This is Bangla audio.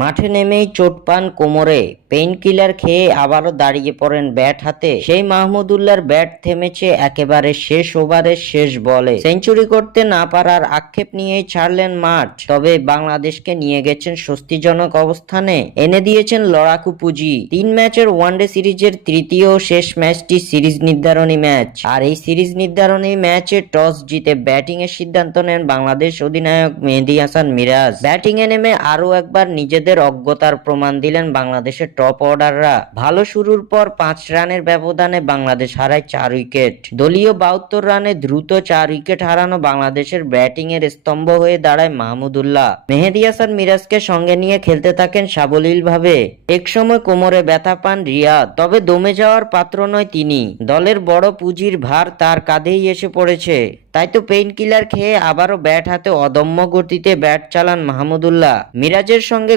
মাঠে নেমেই চোট পান কোমরে, পেইন কিলার খেয়ে আবারও দাঁড়িয়ে পড়েন ব্যাট হাতে। সেই মাহমুদুল্লাহর ব্যাট থেমেছে একেবারে শেষ ওভারের শেষ বলে। সেঞ্চুরি করতে না পারার আক্ষেপ নিয়েই ছাড়লেন মাঠ, তবে বাংলাদেশকে নিয়ে গেছেন স্বস্তিজনক অবস্থানে, এনে দিয়েছেন লড়াকু পুঁজি। 3 ম্যাচের ওয়ানডে সিরিজের তৃতীয় ও শেষ ম্যাচটি সিরিজ নির্ধারণী ম্যাচ। আর এই সিরিজ নির্ধারণী ম্যাচে টস জিতে ব্যাটিং এর সিদ্ধান্ত নেন বাংলাদেশ অধিনায়ক মেহেদী হাসান মিরাজ। ব্যাটিং এ নেমে আরও একবার নিজেদের অজ্ঞতার প্রমাণ দিলেন বাংলাদেশের টপ অর্ডাররা। ভালো শুরুর পর 5 রানের ব্যবধানে বাংলাদেশ হারায় 4 উইকেট। দলীয় 72 রানে দ্রুত 4 উইকেট হারানো বাংলাদেশের ব্যাটিং এর স্তম্ভ হয়ে দাঁড়ায় মাহমুদুল্লাহ। মেহেদী হাসান মিরাজকে সঙ্গে নিয়ে খেলতে থাকেন সাবলীলভাবে। একসময় কোমরে ব্যথা পান রিয়াদ, তবে দমে যাওয়ার পাত্র নয় তিনি। দলের বড় পুঁজির ভার তার কাঁধেই এসে পড়েছে, তাই তো পেইন কিলার খেয়ে আবারও ব্যাট হাতে অদম্য গতিতে ব্যাট চালান মাহমুদুল্লাহ। মিরাজের সঙ্গে